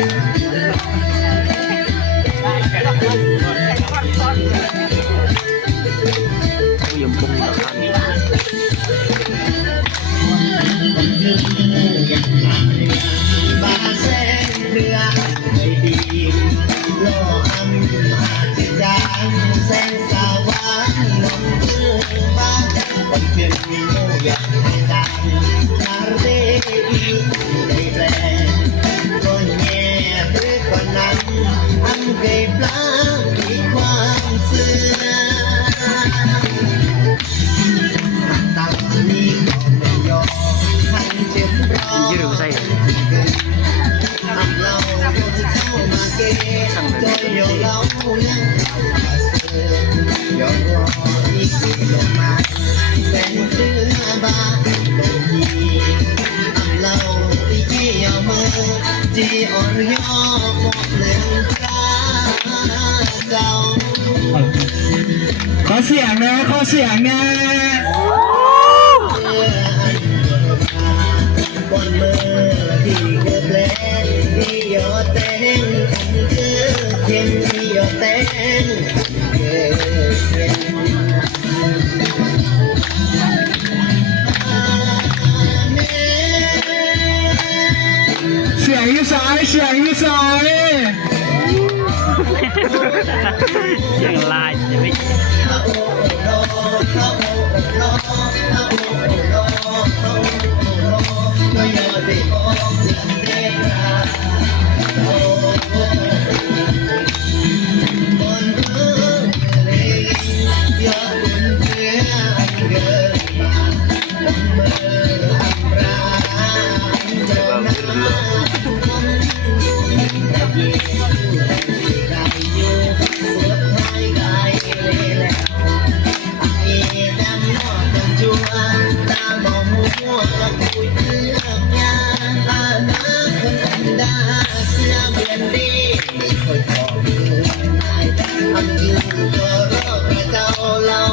ยมปุงราคานี้บาแสงเรือไม่ดีโลอัมอาจจะจางแสงสว่างลงชื่อบ้านวันเพ็ญโมอยากให้ดังนาเรดีได้แปลก็แง่หรือก็นั้นอันเคยปลามีความเสื่อตั้งนี้ก็ไม่ยอมให้เจ็บร้อน ยืดใส่สั่งเลย ขอเสียงนะขอเสียงนะบนมือที่เกิดแลที่ยอแตงคือเทียนที่ยอแตงเกิดเทียนเสียงอีสานเสียงอีสาน ยังลายจะไม่Hãy subscribe cho kênh Ghiền Mì Gõ để không bỏ lỡ